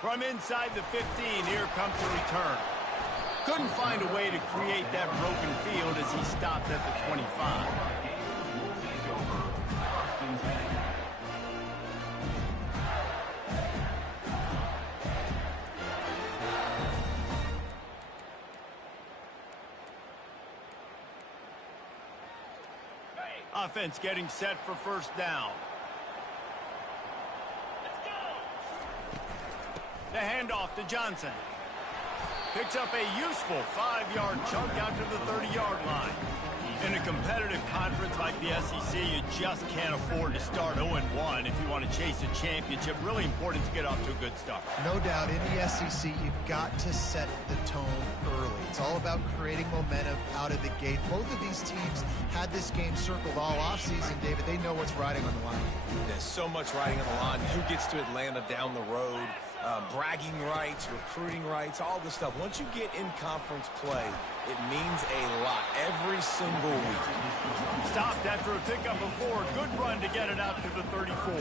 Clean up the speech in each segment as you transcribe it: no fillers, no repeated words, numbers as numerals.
From inside the 15, here comes the return. Couldn't find a way to create that broken field as he stopped at the 25. Offense getting set for first down. The handoff to Johnson. Picks up a useful 5-yard chunk out to the 30-yard line. In a competitive conference like the SEC, you just can't afford to start 0-1 if you want to chase a championship. Really important to get off to a good start. No doubt, in the SEC, you've got to set the tone early. It's all about creating momentum out of the gate. Both of these teams had this game circled all offseason, David. They know what's riding on the line. There's so much riding on the line. Who gets to Atlanta down the road? Bragging rights, recruiting rights, all this stuff. Once you get in conference play, it means a lot every single week. Stopped after a pickup of 4. Good run to get it out to the 34.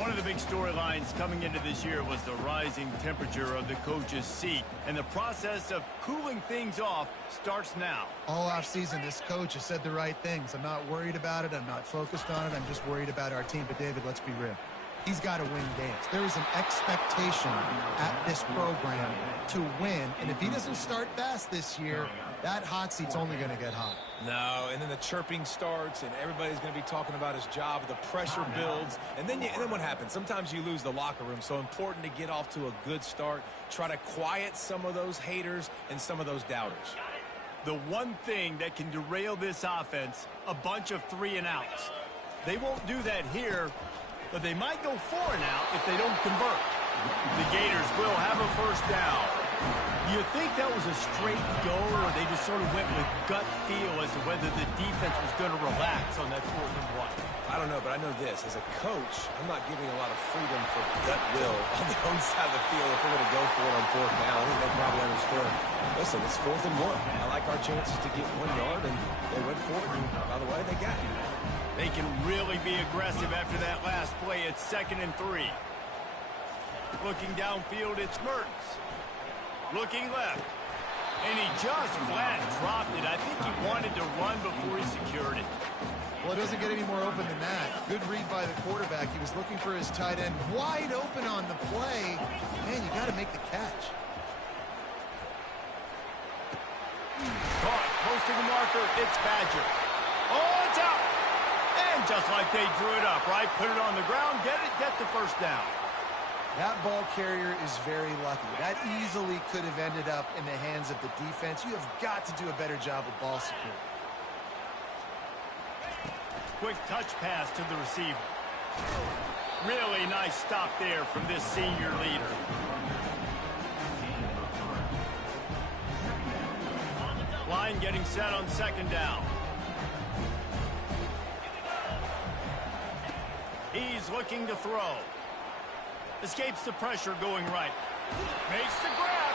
One of the big storylines coming into this year was the rising temperature of the coach's seat. And the process of cooling things off starts now. All offseason, this coach has said the right things. I'm not worried about it. I'm not focused on it. I'm just worried about our team. But, David, let's be real. He's got to win games. There is an expectation at this program to win. And if he doesn't start fast this year, that hot seat's only going to get hot. No, and then the chirping starts, and everybody's going to be talking about his job. The pressure builds, and then what happens? Sometimes you lose the locker room. So important to get off to a good start. Try to quiet some of those haters and some of those doubters. The one thing that can derail this offense, a bunch of 3-and-outs. They won't do that here, but they might go 4-and-out if they don't convert. The Gators will have a first down. You think that was a straight go, or they just sort of went with gut feel as to whether the defense was going to relax on that 4th and 1? I don't know, but I know this. As a coach, I'm not giving a lot of freedom for gut will on the own side of the field if we're going to go for it on 4th down. I think they probably understood. Listen, it's 4th and 1. I like our chances to get 1 yard, and they went for it, and by the way, they got it. They can really be aggressive after that last play. It's 2nd and 3. Looking downfield, it's Mertens. Looking left. And he just flat dropped it. I think he wanted to run before he secured it. Well, it doesn't get any more open than that. Good read by the quarterback. He was looking for his tight end wide open on the play. Man, you got to make the catch. Caught. Posting a marker. It's Badger. Oh, it's out. And just like they drew it up, right? Put it on the ground, get the first down. That ball carrier is very lucky. That easily could have ended up in the hands of the defense. You have got to do a better job of ball security. Quick touch pass to the receiver. Really nice stop there from this senior leader. Line getting set on 2nd down. He's looking to throw. Escapes the pressure going right. Makes the grab.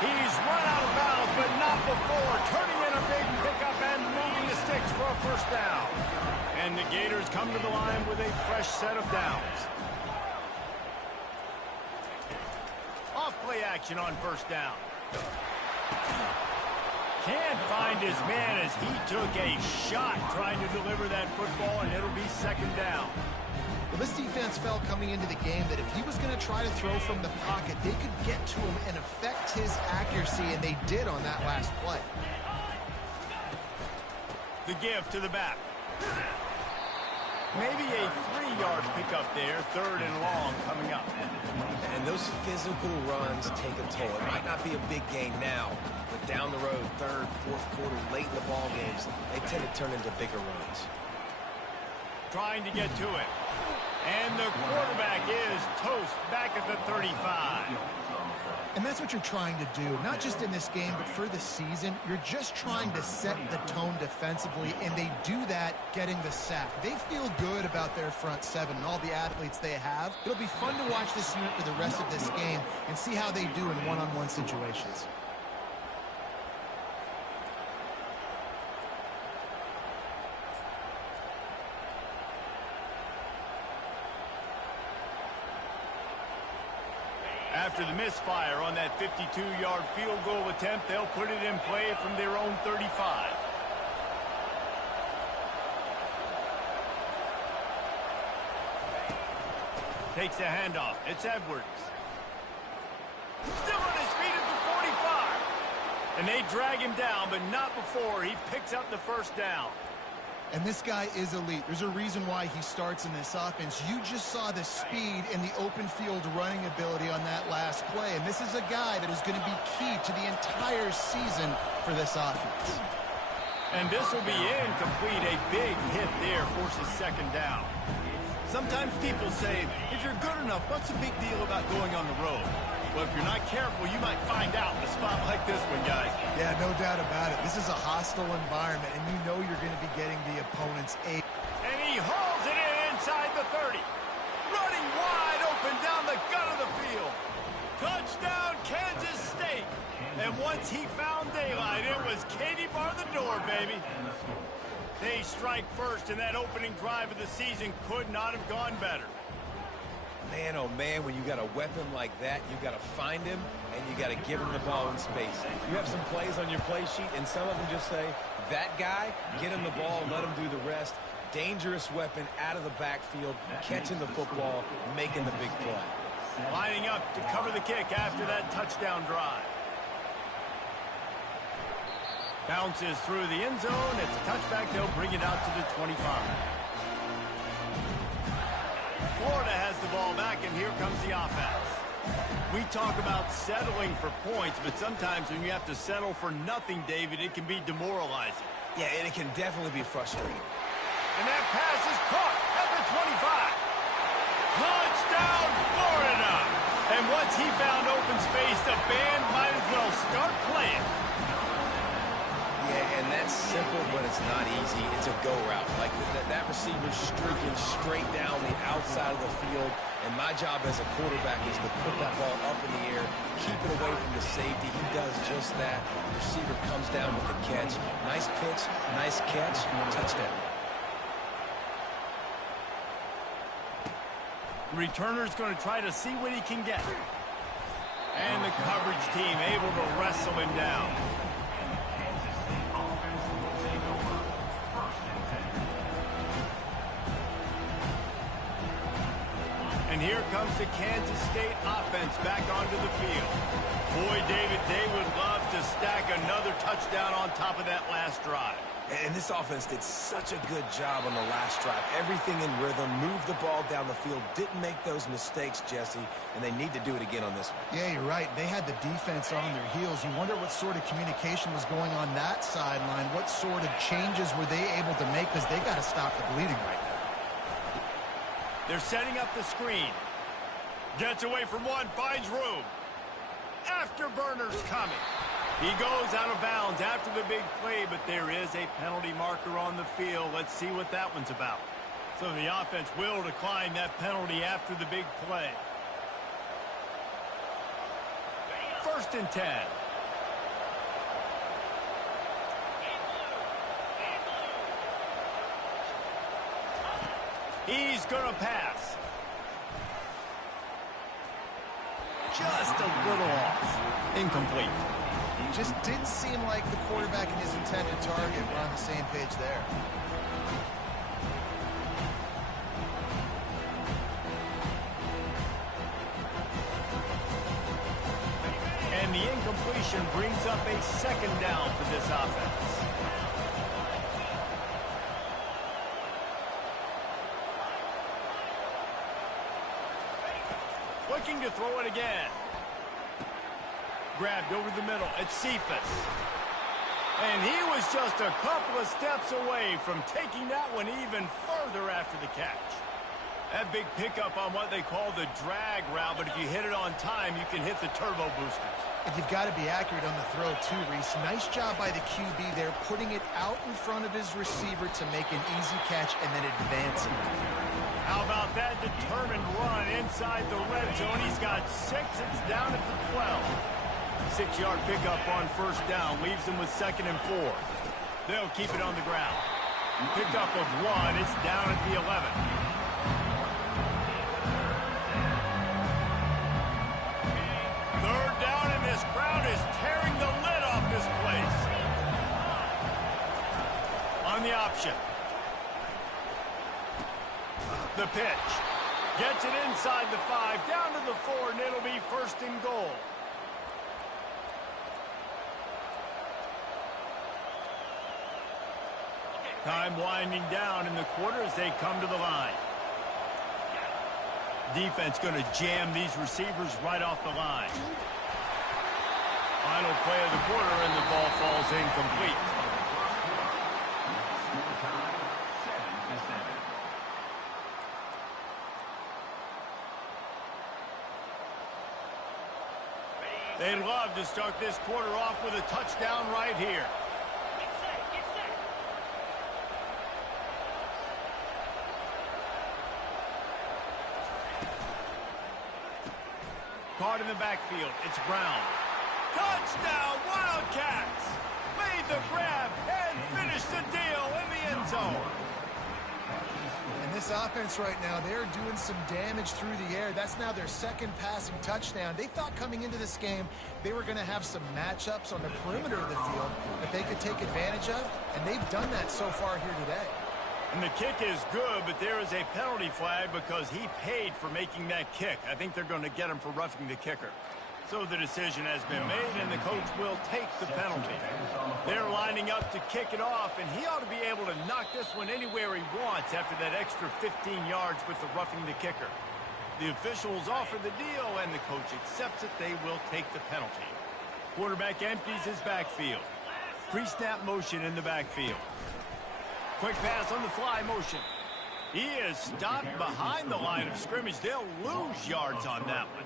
He's run out of bounds, but not before. Turning in a big pickup and moving the sticks for a first down. And the Gators come to the line with a fresh set of downs. Off play action on first down. Can't find his man as he took a shot trying to deliver that football, and it'll be 2nd down. Well, this defense felt coming into the game that if he was going to try to throw from the pocket, they could get to him and affect his accuracy, and they did on that last play. The give to the back. Maybe a 3-yard pickup there, 3rd and long coming up. And those physical runs take a toll. It might not be a big game now, but down the road, 3rd, 4th quarter, late in the ball games, they tend to turn into bigger runs. Trying to get to it. And the quarterback is toast back at the 35. And that's what you're trying to do, not just in this game, but for the season. You're just trying to set the tone defensively, and they do that getting the sack. They feel good about their front 7 and all the athletes they have. It'll be fun to watch this unit for the rest of this game and see how they do in one-on-one situations. After the misfire on that 52-yard field goal attempt, they'll put it in play from their own 35. Takes the handoff. It's Edwards. Still on his feet at the 45. And they drag him down, but not before he picks up the first down. And this guy is elite. There's a reason why he starts in this offense. You just saw the speed and the open field running ability on that last play. And this is a guy that is going to be key to the entire season for this offense. And this will be incomplete. A big hit there forces second down. Sometimes people say, if you're good enough, what's the big deal about going on the road? Well, if you're not careful, you might find out in a spot like this one, guys. Yeah, no doubt about it. This is a hostile environment, and you know you're going to be getting the opponent's aid. And he hauls it in inside the 30. Running wide open down the gut of the field. Touchdown, Kansas State. And once he found daylight, it was Katie bar the door, baby. They strike first, and that opening drive of the season could not have gone better. Man, oh man, when you got a weapon like that, you got to find him, and you got to give him the ball in space. You have some plays on your play sheet, and some of them just say, that guy, get him the ball, let him do the rest. Dangerous weapon out of the backfield, catching the football, making the big play. Lining up to cover the kick after that touchdown drive. Bounces through the end zone. It's a touchback. They'll bring it out to the 25. Florida has the ball back, and here comes the offense. We talk about settling for points, but sometimes when you have to settle for nothing, David, it can be demoralizing. Yeah, and it can definitely be frustrating. And that pass is caught at the 25. Touchdown, Florida! And once he found open space, the band might as well start playing. Yeah, and that's simple, but it's not easy. It's a go route. Like that receiver's streaking straight down the outside of the field, and my job as a quarterback is to put that ball up in the air, keep it away from the safety. He does just that. The receiver comes down with the catch. Nice pitch, nice catch, touchdown. Returner's going to try to see what he can get. And the coverage team able to wrestle him down. And here comes the Kansas State offense back onto the field. Boy, David, they would love to stack another touchdown on top of that last drive. And this offense did such a good job on the last drive. Everything in rhythm, moved the ball down the field, didn't make those mistakes, Jesse, and they need to do it again on this one. Yeah, you're right. They had the defense on their heels. You wonder what sort of communication was going on that sideline. What sort of changes were they able to make, because they got to stop the bleeding right now. They're setting up the screen. Gets away from one, finds room. Afterburner's coming. He goes out of bounds after the big play, but there is a penalty marker on the field. Let's see what that one's about. So the offense will decline that penalty after the big play. 1st and 10. He's going to pass. Just a little off. Incomplete. Just didn't seem like the quarterback and his intended target were on the same page there. And the incompletion brings up a second down for this offense. Looking to throw it again. Grabbed over the middle. It's Cephas. And he was just a couple of steps away from taking that one even further after the catch. That big pickup on what they call the drag route, but if you hit it on time, you can hit the turbo boosters. And you've got to be accurate on the throw too, Reese. Nice job by the QB there, putting it out in front of his receiver to make an easy catch and then advancing. How about that determined run inside the red zone? He's got 6. It's down at the 12. 6-yard pickup on 1st down leaves them with 2nd and 4. They'll keep it on the ground. Pickup of 1. It's down at the 11. option. The pitch. Gets it inside the 5, down to the 4, and it'll be first and goal. Time winding down in the quarter as they come to the line. Defense going to jam these receivers right off the line. Final play of the quarter, and the ball falls incomplete. They'd love to start this quarter off with a touchdown right here. Caught in the backfield. It's Brown. Touchdown, Wildcats! Made the grab and finished the deal in the end zone. And this offense right now, they're doing some damage through the air. That's now their second passing touchdown. They thought coming into this game they were going to have some matchups on the perimeter of the field that they could take advantage of, and they've done that so far here today. And the kick is good, but there is a penalty flag because he paid for making that kick. I think they're going to get him for roughing the kicker. So the decision has been made, and the coach will take the penalty. They're lining up to kick it off, and he ought to be able to knock this one anywhere he wants after that extra 15 yards with the roughing the kicker. The officials offer the deal, and the coach accepts it. They will take the penalty. Quarterback empties his backfield. Pre-snap motion in the backfield. Quick pass on the fly motion. He is stopped behind the line of scrimmage. They'll lose yards on that one.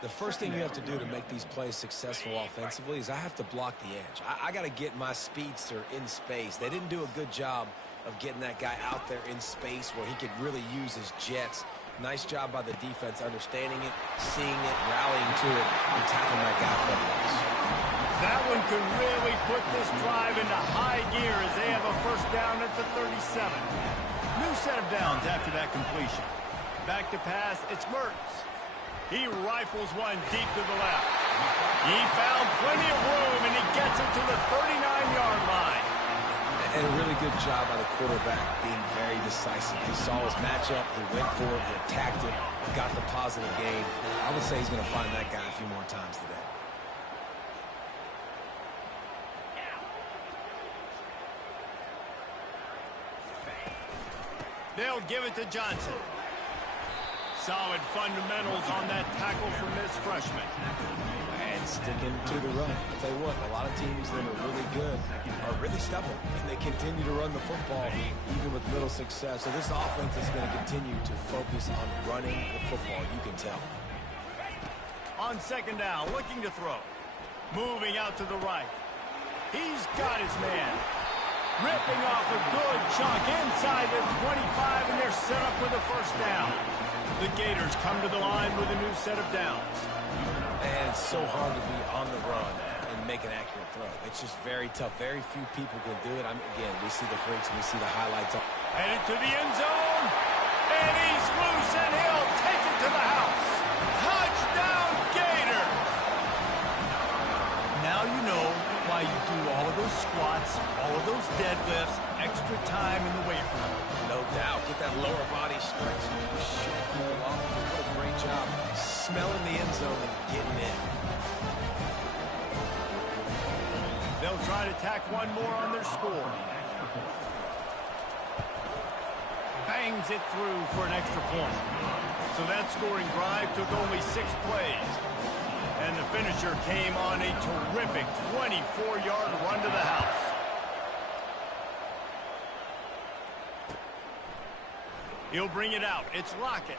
The first thing you have to do to make these plays successful offensively is I have to block the edge. I got to get my speedster in space. They didn't do a good job of getting that guy out there in space where he could really use his jets. Nice job by the defense understanding it, seeing it, rallying to it, and tackling that guy for the loss. That one could really put this drive into high gear as they have a first down at the 37. New set of downs after that completion. Back to pass, it's Mertz. He rifles one deep to the left. He found plenty of room, and he gets it to the 39-yard line. And a really good job by the quarterback being very decisive. He saw his matchup, he went for it, he attacked it, got the positive gain. I would say he's going to find that guy a few more times today. They'll give it to Johnson. Solid fundamentals on that tackle from this freshman. And sticking to the run. I'll tell you what, a lot of teams that are really good are really stubborn, and they continue to run the football even with little success. So this offense is going to continue to focus on running the football, you can tell. On second down, looking to throw. Moving out to the right. He's got his man. Ripping off a good chunk inside the 25, and they're set up with a first down. The Gators come to the line with a new set of downs. And it's so hard to be on the run and make an accurate throw. It's just very tough. Very few people can do it. Again, we see the freaks and we see the highlights. Headed to the end zone. And he's loose, and he'll take it to the house. Touchdown, Gator! Now you know why you do all of those squats, all of those deadlifts, extra time in the weight room. No doubt. Get that lower body stretch. What a great job smelling the end zone and getting in. They'll try to tack one more on their score. Bangs it through for an extra point. So that scoring drive took only 6 plays. And the finisher came on a terrific 24-yard run to the house. He'll bring it out. It's Lockett.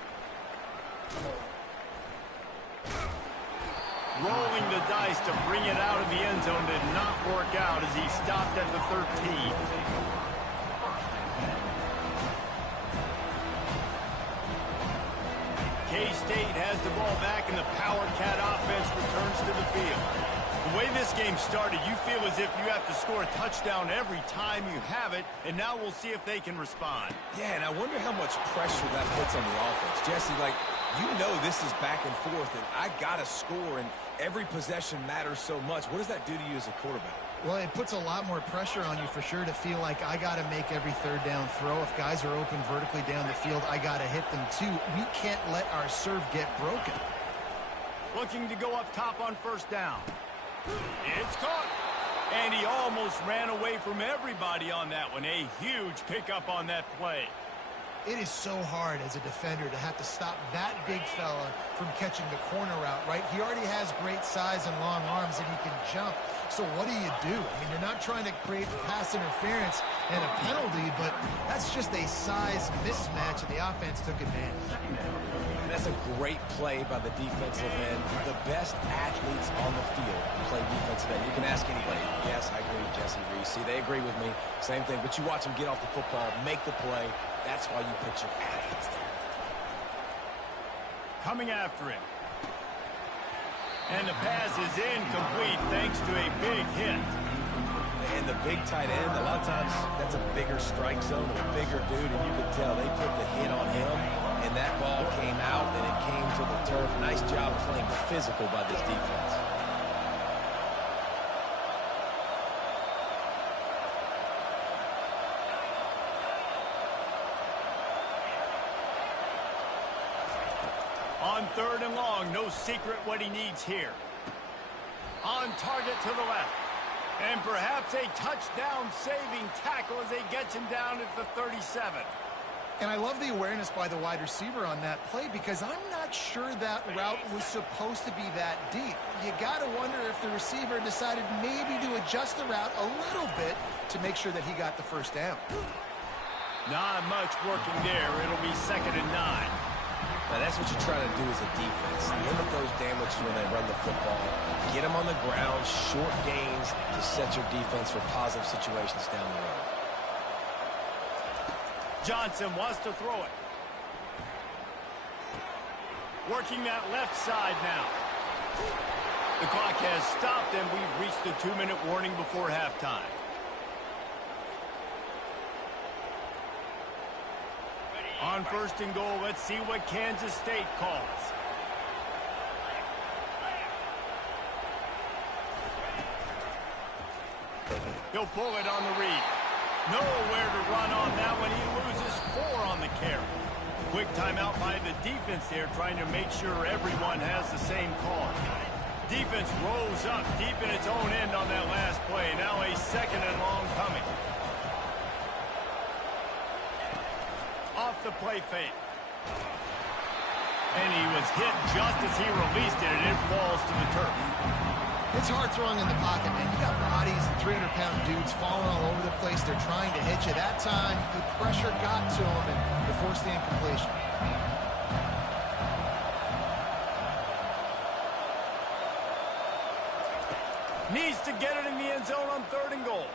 Rolling the dice to bring it out of the end zone did not work out as he stopped at the 13. K-State has the ball back, and the Power Cat offense returns to the field. The way this game started, you feel as if you have to score a touchdown every time you have it, and now we'll see if they can respond. Yeah, and I wonder how much pressure that puts on the offense. Jesse, you know this is back and forth, and I got to score, and every possession matters so much. What does that do to you as a quarterback? Well, it puts a lot more pressure on you for sure to feel like I got to make every third down throw. If guys are open vertically down the field, I got to hit them too. We can't let our serve get broken. Looking to go up top on first down. It's caught. And he almost ran away from everybody on that one. A huge pickup on that play. It is so hard as a defender to have to stop that big fella from catching the corner route, right? He already has great size and long arms, and he can jump. So what do? I mean, you're not trying to create pass interference and a penalty, but that's just a size mismatch, and the offense took advantage. And that's a great play by the defensive end. The best athletes on the field play defensive end. You can ask anybody. Yes, I agree, Jesse Reese. See, they agree with me. Same thing. But you watch them get off the football, make the play. That's why you put your athletes there. Coming after him. And the pass is incomplete thanks to a big hit. And the big tight end, a lot of times that's a bigger strike zone, a bigger dude, and you can tell they put the hit on him, and that ball came out, and it came to the turf. Nice job playing physical by this defense. On third and long, no secret what he needs here. On target to the left. And perhaps a touchdown-saving tackle as they get him down at the 37. And I love the awareness by the wide receiver on that play because I'm not sure that route was supposed to be that deep. You got to wonder if the receiver decided maybe to adjust the route a little bit to make sure that he got the first down. Not much working there. It'll be 2nd and 9. Now, that's what you're trying to do as a defense. Limit those damages when they run the football. Get them on the ground, short gains to set your defense for positive situations down the road. Johnson wants to throw it. Working that left side now. The clock has stopped, and we've reached the 2-minute warning before halftime. On 1st and goal, let's see what Kansas State calls. He'll pull it on the read. Nowhere to run on that one. He loses 4 on the carry. Quick timeout by the defense there, trying to make sure everyone has the same call. Defense rose up deep in its own end on that last play. Now a 2nd and long coming. Off the play fake. And he was hit just as he released it, and it falls to the turf. It's hard throwing in the pocket, man. You got bodies and 300-pound dudes falling all over the place. They're trying to hit you. That time, the pressure got to him, and they forced the incompletion. Needs to get it in the end zone on 3rd and goal.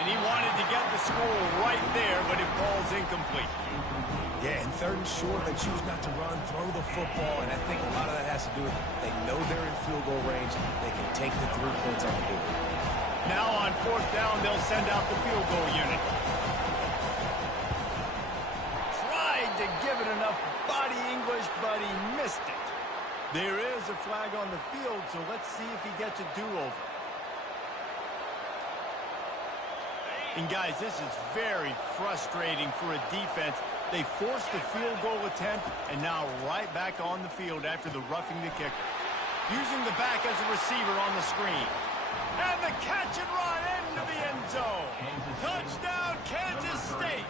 And he wanted to get the score right there, but it falls incomplete. Yeah, and 3rd and short, they choose not to run, throw the football, and I think a lot of that has to do with they know they're in field goal range. They can take the 3 points on the board. Now on 4th down, they'll send out the field goal unit. Tried to give it enough body English, but he missed it. There is a flag on the field, so let's see if he gets a do-over. And guys, this is very frustrating for a defense. They forced the field goal attempt and now right back on the field after the roughing the kicker. Using the back as a receiver on the screen. And the catch and run into the end zone. Touchdown, Kansas State.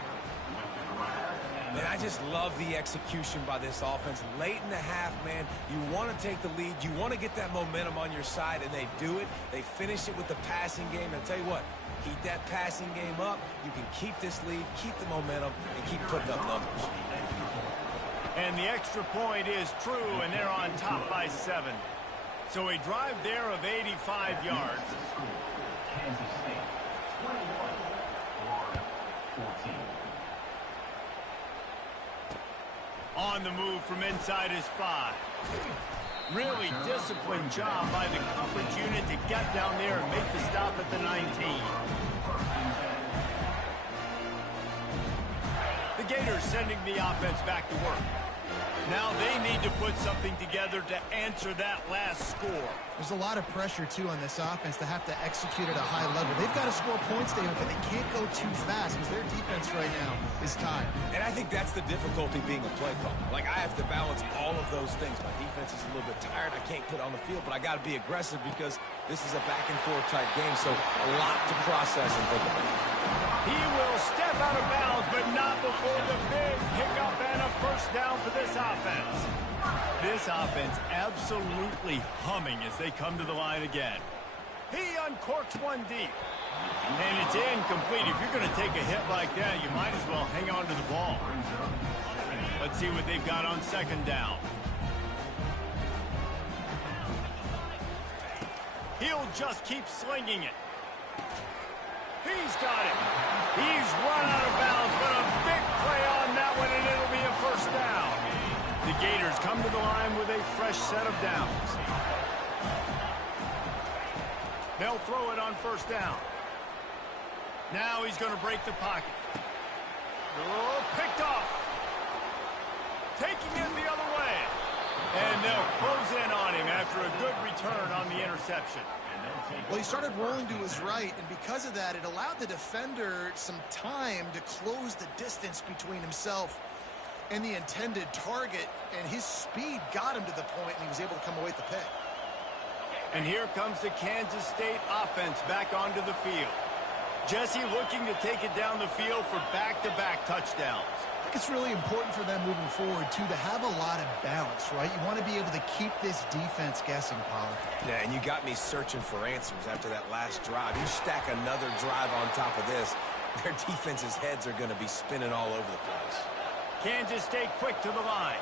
Man, I just love the execution by this offense. Late in the half, man, you want to take the lead. You want to get that momentum on your side, and they do it. They finish it with the passing game. And I'll tell you what, keep that passing game up. You can keep this lead, keep the momentum, and keep putting up numbers. And the extra point is true, and they're on top by 7. So a drive there of 85 yards. Kansas State, 21, Florida, 14. On the move from inside his 5. Really disciplined job by the coverage unit to get down there and make the stop at the 19. The Gators sending the offense back to work. Now they need to put something together to answer that last score. There's a lot of pressure, too, on this offense to have to execute at a high level. They've got to score points, David, but they can't go too fast because their defense right now is tired. And I think that's the difficulty being a play caller. Like, I have to balance all of those things. My defense is a little bit tired. I can't put on the field, but I got to be aggressive because this is a back-and-forth type game, so a lot to process and think about. He will step out of bounds, but not before the big pickup and a first down for this offense. This offense absolutely humming as they come to the line again. He uncorks one deep. And it's incomplete. If you're going to take a hit like that, you might as well hang on to the ball. Let's see what they've got on second down. He'll just keep slinging it. He's got it. He's run out of bounds, but a big play on that one, and it'll be a first down. The Gators come to the line with a fresh set of downs. They'll throw it on first down. Now he's going to break the pocket. Oh, picked off. Taking it the other way. And they'll close in on him after a good return on the interception. Well, he started rolling to his right, and because of that, it allowed the defender some time to close the distance between himself and the intended target, and his speed got him to the point, and he was able to come away with the pick. And here comes the Kansas State offense back onto the field. Jesse looking to take it down the field for back-to-back touchdowns. I think it's really important for them moving forward, too, to have a lot of balance, right? You want to be able to keep this defense guessing, Pollard. Yeah, and you got me searching for answers after that last drive. You stack another drive on top of this, their defense's heads are going to be spinning all over the place. Kansas State quick to the line.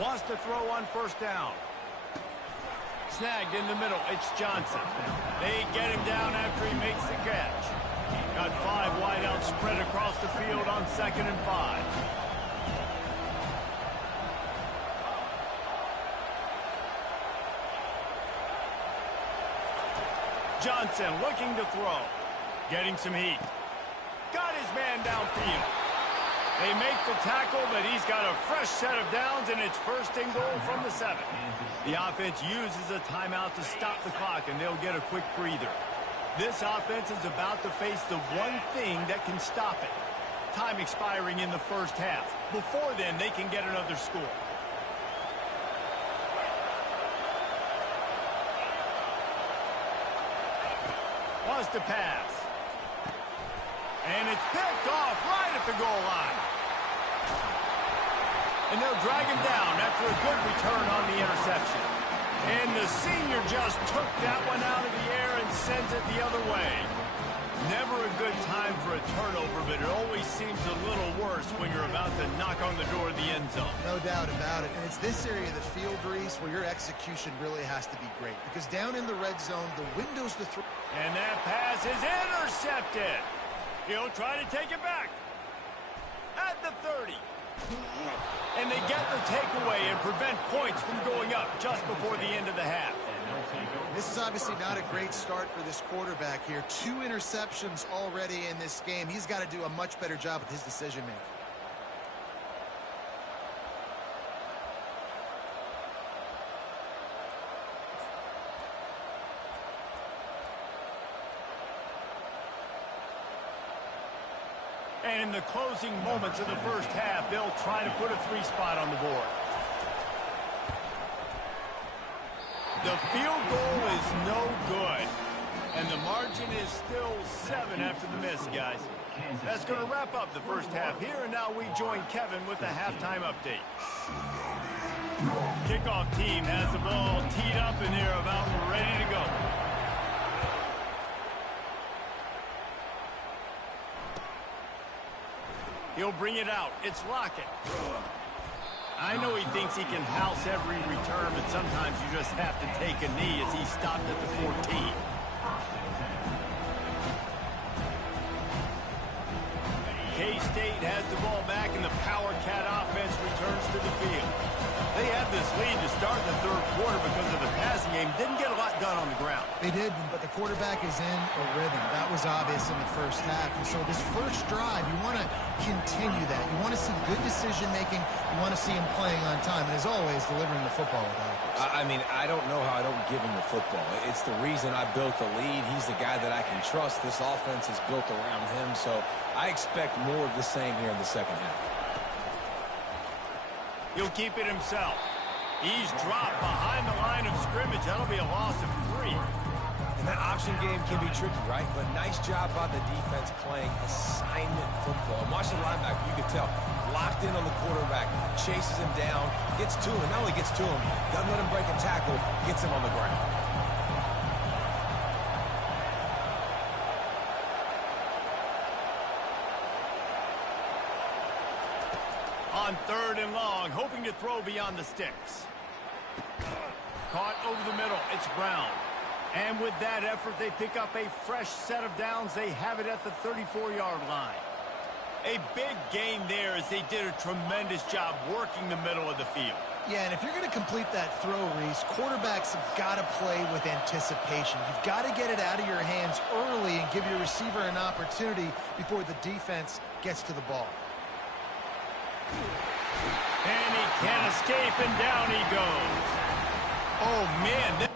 Wants to throw on first down. Snagged in the middle. It's Johnson. They get him down after he makes the catch. Got 5 wideouts spread across the field on 2nd and 5. Johnson looking to throw. Getting some heat. Got his man downfield. They make the tackle, but he's got a fresh set of downs, and it's 1st and goal from the 7. The offense uses a timeout to stop the clock, and they'll get a quick breather. This offense is about to face the one thing that can stop it. Time expiring in the first half. Before then, they can get another score. Wants to pass. And it's picked off right at the goal line. And they'll drag him down after a good return on the interception. And the senior just took that one out of the air and sends it the other way. Never a good time for a turnover, but it always seems a little worse when you're about to knock on the door of the end zone. No doubt about it. And it's this area of the field, Reese, where your execution really has to be great. Because down in the red zone, the windows to throw. And that pass is intercepted. He'll try to take it back. At the 30. And they get the takeaway and prevent points from going up just before the end of the half. This is obviously not a great start for this quarterback here. 2 interceptions already in this game. He's got to do a much better job with his decision-making. And in the closing moments of the first half, they'll try to put a 3 spot on the board. The field goal is no good. And the margin is still 7 after the miss, guys. That's going to wrap up the first half here. And now we join Kevin with the halftime update. Kickoff team has the ball teed up and they're about ready to go. He'll bring it out. It's Lockett. I know he thinks he can house every return, but sometimes you just have to take a knee as he stopped at the 14. K-State has the ball back, and the Power Cat offense returns to the field. They this lead to start in the third quarter because of the passing game. Didn't get a lot done on the ground. They did, but the quarterback is in a rhythm. That was obvious in the first half. And so this first drive, you want to continue that. You want to see good decision-making. You want to see him playing on time. And as always, delivering the football with accuracy. I mean, I don't know how I don't give him the football. It's the reason I built the lead. He's the guy that I can trust. This offense is built around him. So I expect more of the same here in the second half. He'll keep it himself. He's dropped behind the line of scrimmage. That'll be a loss of 3. And that option game can be tricky, right? But nice job by the defense playing assignment football. And watch the linebacker, you can tell, locked in on the quarterback, chases him down, gets to him, and not only gets to him, doesn't let him break a tackle, gets him on the ground. On 3rd and long, hoping to throw beyond the sticks. Caught over the middle. It's Brown. And with that effort, they pick up a fresh set of downs. They have it at the 34-yard line. A big gain there as they did a tremendous job working the middle of the field. Yeah, and if you're going to complete that throw, Reese, quarterbacks have got to play with anticipation. You've got to get it out of your hands early and give your receiver an opportunity before the defense gets to the ball. And he can't escape, and down he goes. Oh, man.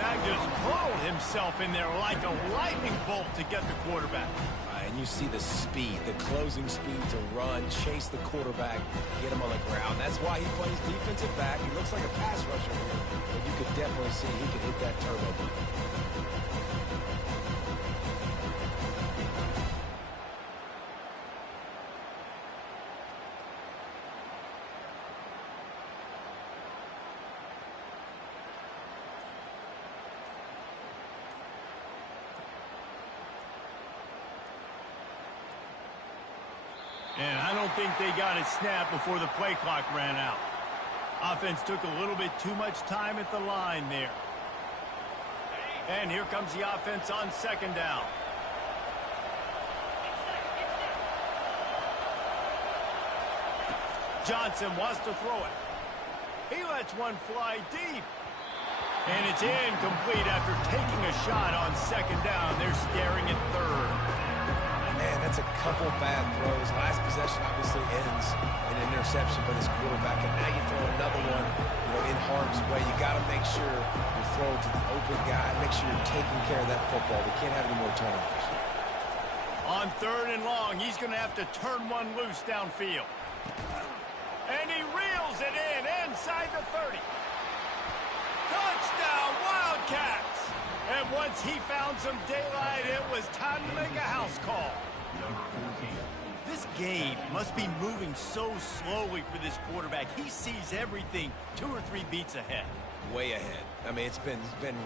That just hurled himself in there like a lightning bolt to get the quarterback. And you see the speed, the closing speed to run, chase the quarterback, get him on the ground. That's why he plays defensive back. He looks like a pass rusher here, but you could definitely see he could hit that turbo button. And I don't think they got it snapped before the play clock ran out. Offense took a little bit too much time at the line there. And here comes the offense on 2nd down. Johnson wants to throw it. He lets one fly deep. And it's incomplete after taking a shot on 2nd down. They're staring at 3rd. Man, that's a couple bad throws. Last possession obviously ends in an interception by this quarterback, and now you throw another one, in harm's way. You got to make sure you're throwing to the open guy. Make sure you're taking care of that football. We can't have any more turnovers. On 3rd and long, he's going to have to turn one loose downfield. And he reels it in inside the 30. Touchdown, Wildcats! And once he found some daylight, it was time to make a house call. This game must be moving so slowly for this quarterback. He sees everything 2 or 3 beats ahead. way ahead. I mean, it's been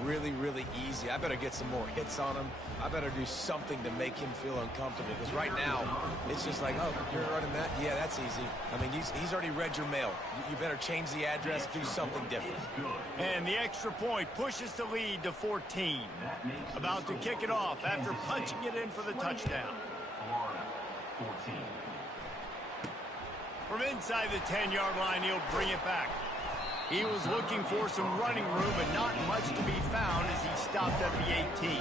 really, really easy. I better get some more hits on him. I better do something to make him feel uncomfortable, because right now, it's just like, oh, you're running that? Yeah, that's easy. I mean, he's already read your mail. You better change the address, do something different. And the extra point pushes the lead to 14. About to kick it off after punching it in for the touchdown. Florida, 14. From inside the 10-yard line, he'll bring it back. He was looking for some running room, but not much to be found as he stopped at the 18.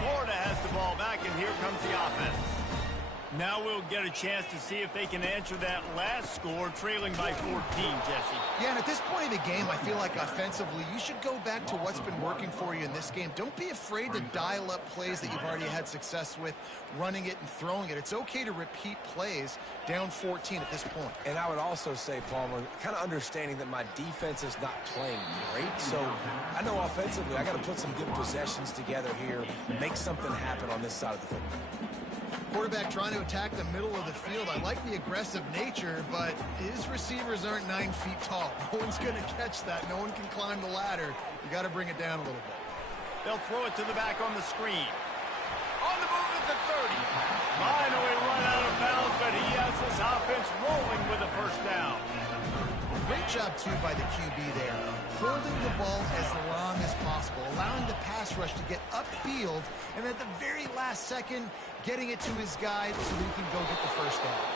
Florida has the ball back, and here comes the offense. Now we'll get a chance to see if they can answer that last score, trailing by 14, Jesse. Yeah, and at this point in the game, I feel like offensively, you should go back to what's been working for you in this game. Don't be afraid to dial up plays that you've already had success with, running it and throwing it. It's okay to repeat plays down 14 at this point. And I would also say, Palmer, kind of understanding that my defense is not playing great. So I know offensively, I got to put some good possessions together here, make something happen on this side of the football. Quarterback trying to attack the middle of the field. I like the aggressive nature, but his receivers aren't 9 feet tall. No one's going to catch that. No one can climb the ladder. You got to bring it down a little bit. They'll throw it to the back on the screen. On the move at the 30. Finally run out of bounds, but he has this offense rolling with a first down. Great job, too, by the QB there. Holding the ball as long as possible, allowing the pass rush to get upfield, and at the very last second, getting it to his guy so he can go get the first down.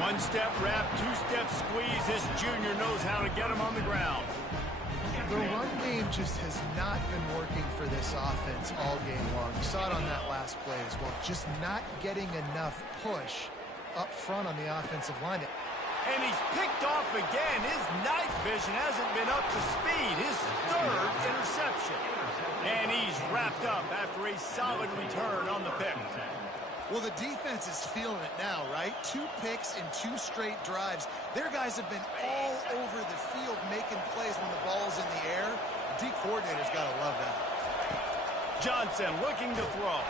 One-step wrap, two-step squeeze. This junior knows how to get him on the ground. The run game just has not been working for this offense all game long. You saw it on that last play as well. Just not getting enough push up front on the offensive line. And he's picked off again. His night vision hasn't been up to speed. His third interception. And he's wrapped up after a solid return on the pick. Well, the defense is feeling it now, right? 2 picks in 2 straight drives. Their guys have been all over the field making plays when the ball's in the air. D coordinator's got to love that. Johnson looking to throw.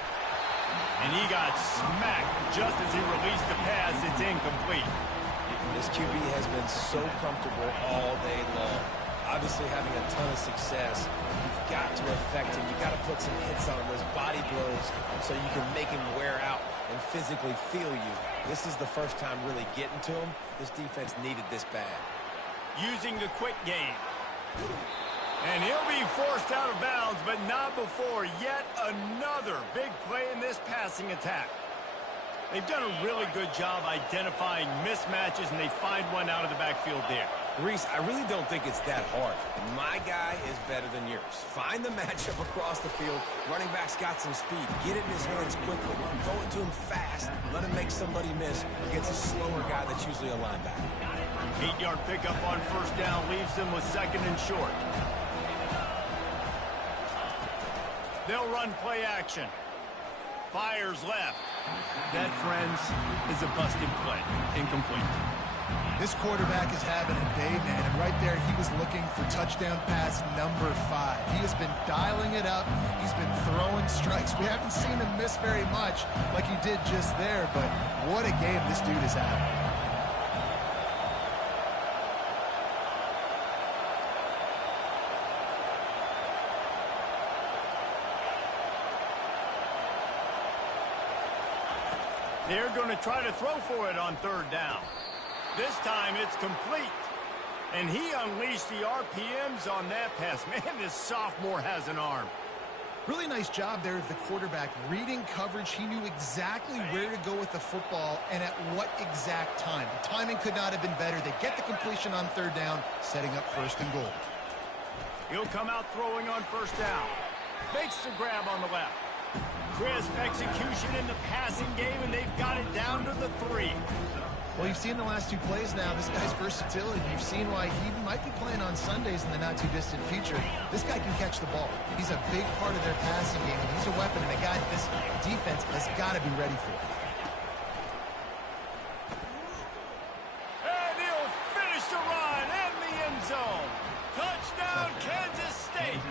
And he got smacked just as he released the pass. It's incomplete. This QB has been so comfortable all day long. Obviously having a ton of success. You've got to affect him. You've got to put some hits on him, those body blows, so you can make him wear out and physically feel you. This is the first time really getting to him. This defense needed this bad. Using the quick game. And he'll be forced out of bounds, but not before yet another big play in this passing attack. They've done a really good job identifying mismatches, and they find one out of the backfield there. Reese, I really don't think it's that hard. My guy is better than yours. Find the matchup across the field. Running back's got some speed. Get it in his hands quickly. Throw it to him fast. Let him make somebody miss against a slower guy that's usually a linebacker. 8-yard pickup on first down leaves them with 2nd and short. They'll run play action. Fires left. That, friends, is a busted play. Incomplete. This quarterback is having a day, man. And right there, he was looking for touchdown pass number 5. He has been dialing it up. He's been throwing strikes. We haven't seen him miss very much like he did just there, but what a game this dude is having. They're going to try to throw for it on 3rd down. This time it's complete. And he unleashed the RPMs on that pass. Man, this sophomore has an arm. Really nice job there of the quarterback. Reading coverage, he knew exactly where to go with the football and at what exact time. The timing could not have been better. They get the completion on 3rd down, setting up 1st and goal. He'll come out throwing on 1st down. Makes the grab on the left. Crisp execution in the passing game, and they've got it down to the 3. Well, you've seen the last 2 plays now. This guy's versatility. You've seen why he might be playing on Sundays in the not-too-distant future. This guy can catch the ball. He's a big part of their passing game, and he's a weapon and a guy that this defense has got to be ready for. And he'll finish the run in the end zone. Touchdown, Kansas State.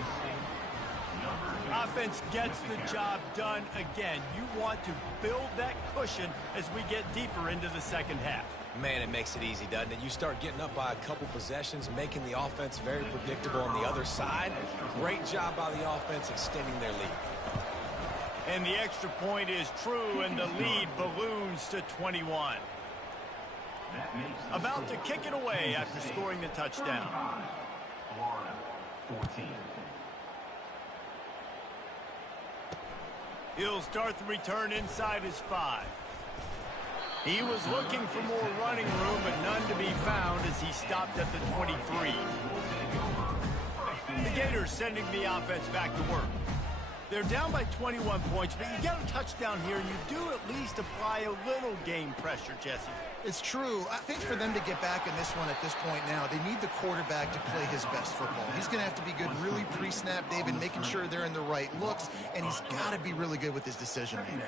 offense gets the job done again. You want to build that cushion as we get deeper into the second half. Man, it makes it easy, doesn't it? You start getting up by a couple possessions, making the offense very predictable on the other side. Great job by the offense extending their lead. And the extra point is true, and the lead balloons to 21. About to kick it away after scoring the touchdown. Florida, 14. He'll start the return inside his 5. He was looking for more running room, but none to be found as he stopped at the 23. The Gators sending the offense back to work. They're down by 21 points, but you get a touchdown here, and you do at least apply a little game pressure, Jesse. It's true. I think for them to get back in this one at this point now, they need the quarterback to play his best football. He's going to have to be good really pre-snap, David, making sure they're in the right looks, and he's got to be really good with his decision-making.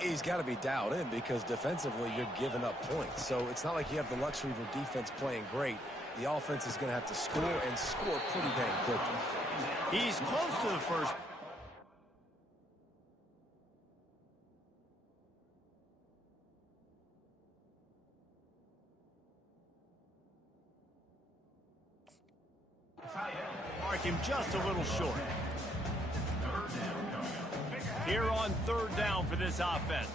He's got to be dialed in because defensively you're giving up points. So it's not like you have the luxury of your defense playing great. The offense is going to have to score and score pretty dang quickly. He's close to the first. Mark him just a little short. Here on third down for this offense.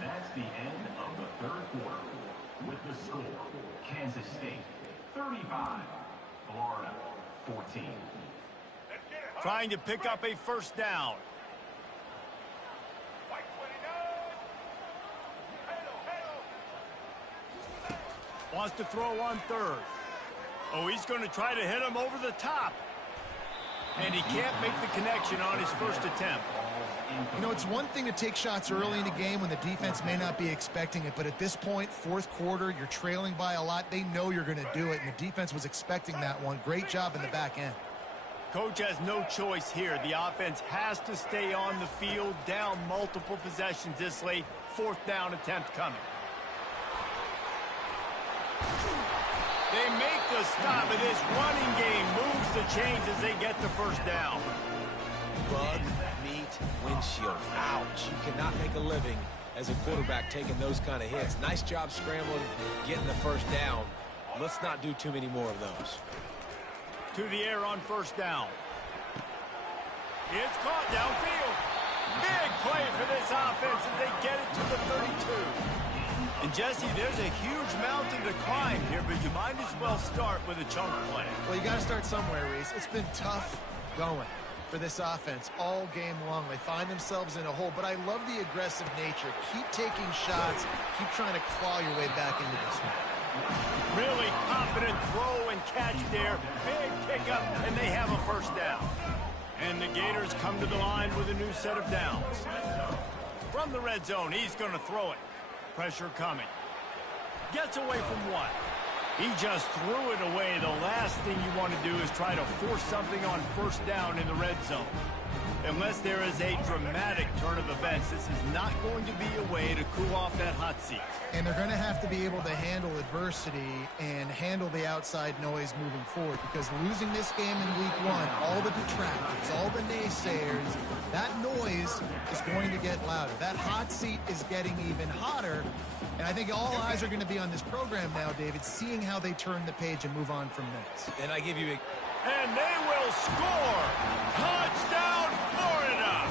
That's the end of the third quarter. With the score, Kansas State 35, Florida 14. Trying to pick up a first down. Wants to throw on third. Oh, he's going to try to hit him over the top. And he can't make the connection on his first attempt. You know, it's one thing to take shots early in the game when the defense may not be expecting it, but at this point, fourth quarter, you're trailing by a lot. They know you're going to do it, and the defense was expecting that one. Great job in the back end. Coach has no choice here. The offense has to stay on the field, down multiple possessions this late. Fourth down attempt coming. They make the stop, and this running game moves the chains as they get the first down. Bug, meat, windshield. Ouch. You cannot make a living as a quarterback taking those kind of hits. Nice job scrambling, getting the first down. Let's not do too many more of those. To the air on first down. It's caught downfield. Big play for this offense as they get it to the 32. And, Jesse, there's a huge mountain to climb here, but you might as well start with a chunk play. Well, you got to start somewhere, Reese. It's been tough going for this offense all game long. They find themselves in a hole, but I love the aggressive nature. Keep taking shots. Keep trying to claw your way back into this one. Really confident throw and catch there. Big pickup, and they have a first down. And the Gators come to the line with a new set of downs. From the red zone, he's going to throw it. Pressure coming. Gets away from one. He just threw it away. The last thing you want to do is try to force something on first down in the red zone. Unless there is a dramatic turn of events, this is not going to be a way to cool off that hot seat. And they're going to have to be able to handle adversity and handle the outside noise moving forward, because losing this game in week one, all the detractors, all the naysayers, that noise is going to get louder. That hot seat is getting even hotter. And I think all eyes are going to be on this program now, David, seeing how they turn the page and move on from this. And I give you a... And they will score! Touchdown, Florida!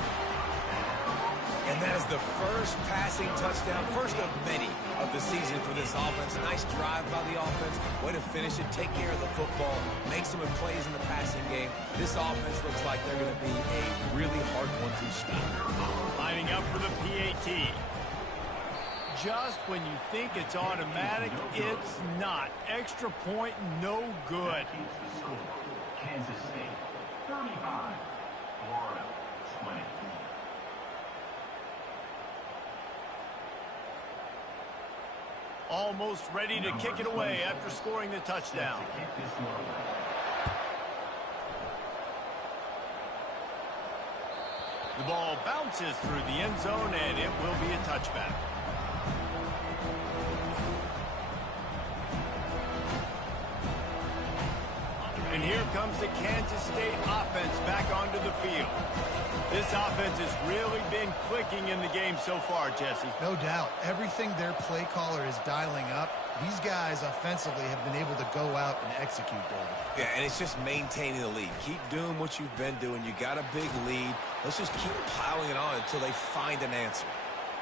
And that is the first passing touchdown, first of many of the season for this offense. Nice drive by the offense. Way to finish it, take care of the football, make some plays in the passing game. This offense looks like they're going to be a really hard one to stop. Lining up for the PAT. Just when you think it's automatic, it's not. Extra point, no good. Kansas State 35, Florida 20. Almost ready to kick it away after scoring the touchdown. The ball bounces through the end zone, and it will be a touchback. And here comes the Kansas State offense back onto the field. This offense has really been clicking in the game so far, Jesse. No doubt. Everything their play caller is dialing up, these guys offensively have been able to go out and execute, David. Yeah, and it's just maintaining the lead. Keep doing what you've been doing. You got a big lead. Let's just keep piling it on until they find an answer.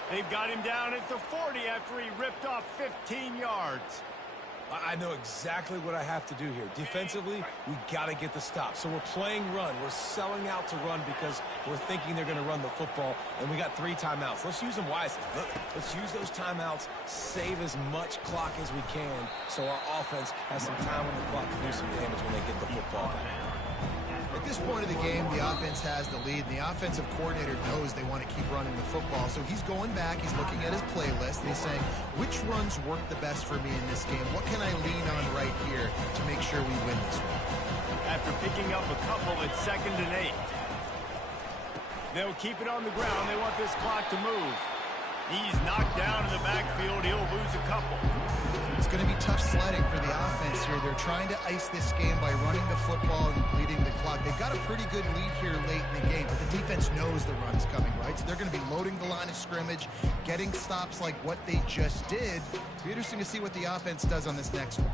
They've got him down at the 40 after he ripped off 15 yards. I know exactly what I have to do here. Defensively, we got to get the stop. So we're playing run. We're selling out to run because we're thinking they're going to run the football, and we got 3 timeouts. Let's use them wisely. Let's use those timeouts, save as much clock as we can so our offense has some time on the clock to do some damage when they get the football back. At this point of the game, the offense has the lead, and the offensive coordinator knows they want to keep running the football. So he's going back, he's looking at his playlist, and he's saying, which runs work the best for me in this game? What can I lean on right here to make sure we win this one? After picking up a couple, it's 2nd and 8. They'll keep it on the ground. They want this clock to move. He's knocked down in the backfield. He'll lose a couple. It's going to be tough sledding for the offense here. They're trying to ice this game by running the football and bleeding the clock. They've got a pretty good lead here late in the game, but the defense knows the run's coming, right? So they're going to be loading the line of scrimmage, getting stops like what they just did. It'll be interesting to see what the offense does on this next one.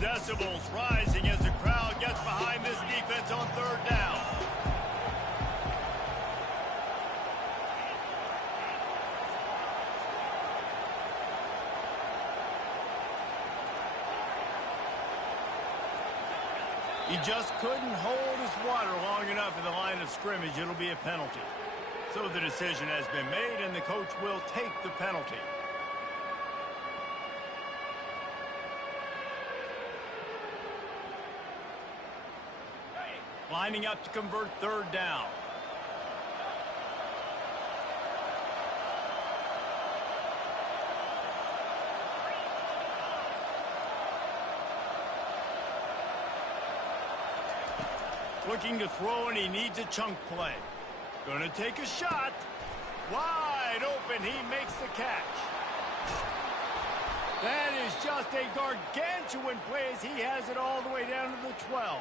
Decibels rising as the crowd gets behind this defense on 3rd down. He just couldn't hold his water long enough in the line of scrimmage. It'll be a penalty. So the decision has been made, and the coach will take the penalty. Lining up to convert 3rd down. Looking to throw, and he needs a chunk play. Gonna take a shot. Wide open, he makes the catch. That is just a gargantuan play as he has it all the way down to the 12.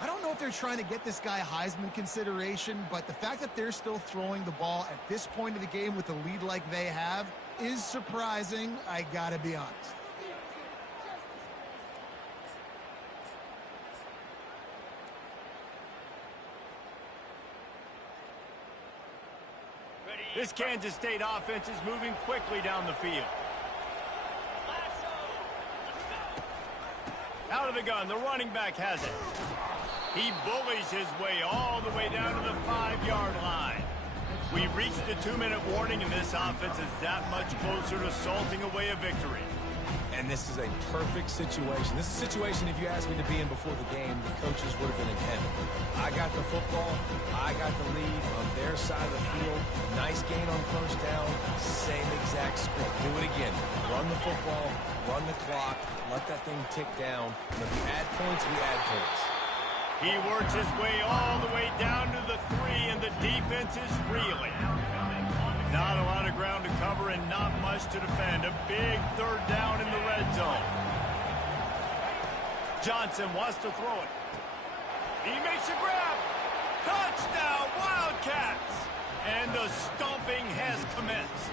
I don't know if they're trying to get this guy Heisman consideration, but the fact that they're still throwing the ball at this point of the game with a lead like they have is surprising, I gotta be honest. This Kansas State offense is moving quickly down the field. Out of the gun, the running back has it. He bullies his way all the way down to the 5-yard line. We've reached the 2-minute warning, and this offense is that much closer to salting away a victory. And this is a perfect situation. This is a situation, if you asked me to be in before the game, the coaches would have been in heaven. I got the football. I got the lead on their side of the field. Nice gain on 1st down. Same exact script. Do it again. Run the football. Run the clock. Let that thing tick down. And if we add points, we add points. He works his way all the way down to the 3, and the defense is reeling. Not a lot of ground to cover and not much to defend. A big 3rd down in the red zone. Johnson wants to throw it. He makes a grab. Touchdown, Wildcats! And the stomping has commenced.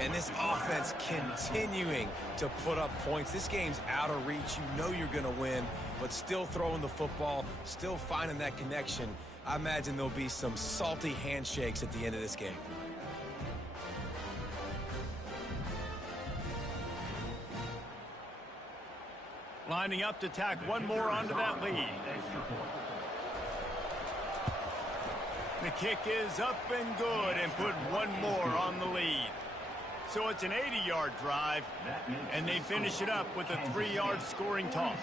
And this offense continuing to put up points. This game's out of reach. You know you're going to win, but still throwing the football, still finding that connection. I imagine there'll be some salty handshakes at the end of this game. Lining up to tack one more onto that lead. The kick is up and good and put one more on the lead. So it's an 80-yard drive, and they finish it up with a 3-yard scoring toss.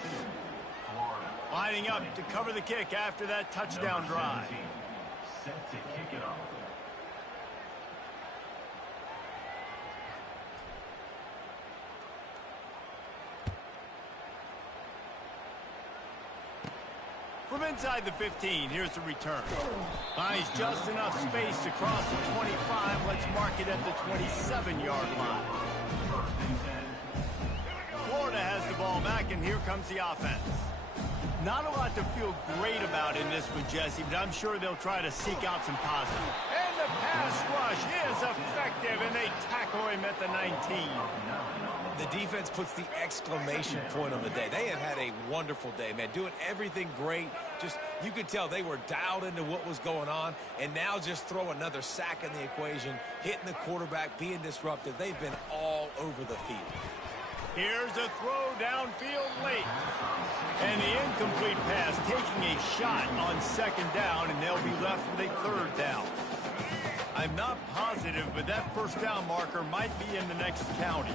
Lining up to cover the kick after that touchdown drive. Set to kick it off. From inside the 15, here's the return. Finds just enough space to cross the 25. Let's mark it at the 27-yard line. Florida has the ball back, and here comes the offense. Not a lot to feel great about in this one, Jesse, but I'm sure they'll try to seek out some positive. And the pass rush is effective, and they tackle him at the 19. The defense puts the exclamation point on the day. They have had a wonderful day, man, doing everything great. Just, you could tell they were dialed into what was going on, and now just throw another sack in the equation, hitting the quarterback, being disruptive. They've been all over the field. Here's a throw downfield late. And the incomplete pass taking a shot on second down, and they'll be left with a third down. I'm not positive, but that first down marker might be in the next county.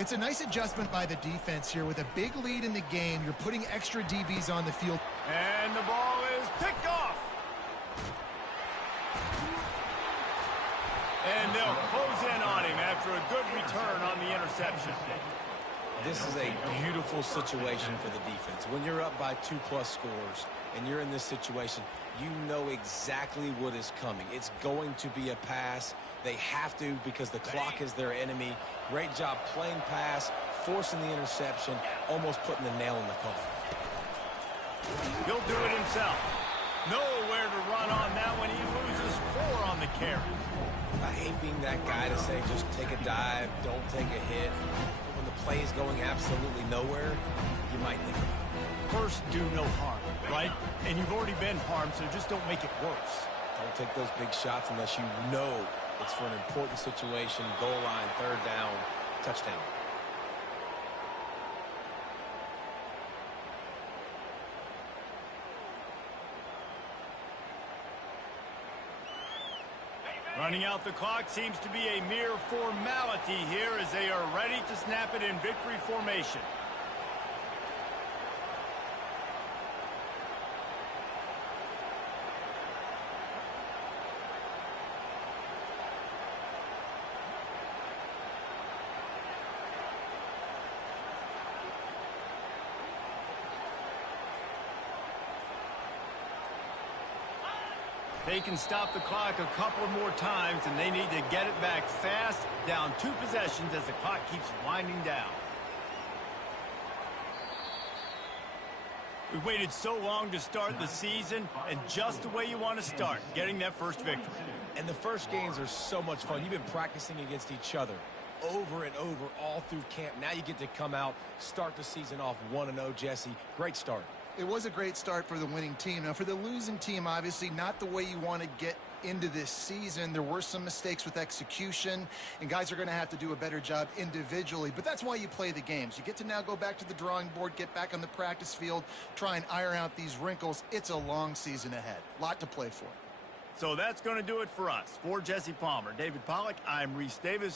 It's a nice adjustment by the defense here. With a big lead in the game, you're putting extra DBs on the field. And the ball is picked off. And they'll close in on him after a good return on the interception. This is a beautiful situation for the defense. When you're up by 2+ scores and you're in this situation, you know exactly what is coming. It's going to be a pass. They have to because the clock is their enemy. Great job playing pass, forcing the interception, almost putting the nail in the coffin. He'll do it himself. Nowhere to run on that one. He loses 4 on the carry. I hate being that guy to say just take a dive, don't take a hit. When the play is going absolutely nowhere, you might think about it. First, do no harm, right? And you've already been harmed, so just don't make it worse. Don't take those big shots unless you know it's for an important situation, goal line, third down, touchdown. Running out the clock seems to be a mere formality here as they are ready to snap it in victory formation. They can stop the clock a couple more times, and they need to get it back fast, down 2 possessions as the clock keeps winding down. We waited so long to start the season, and just the way you want to start, getting that first victory. And the first games are so much fun. You've been practicing against each other over and over all through camp. Now you get to come out, start the season off 1-0, Jesse. Great start. It was a great start for the winning team. Now, for the losing team, obviously not the way you want to get into this season. There were some mistakes with execution, and guys are going to have to do a better job individually. But that's why you play the games. You get to now go back to the drawing board, get back on the practice field, try and iron out these wrinkles. It's a long season ahead. A lot to play for. So that's going to do it for us. For Jesse Palmer, David Pollack, I'm Reese Davis.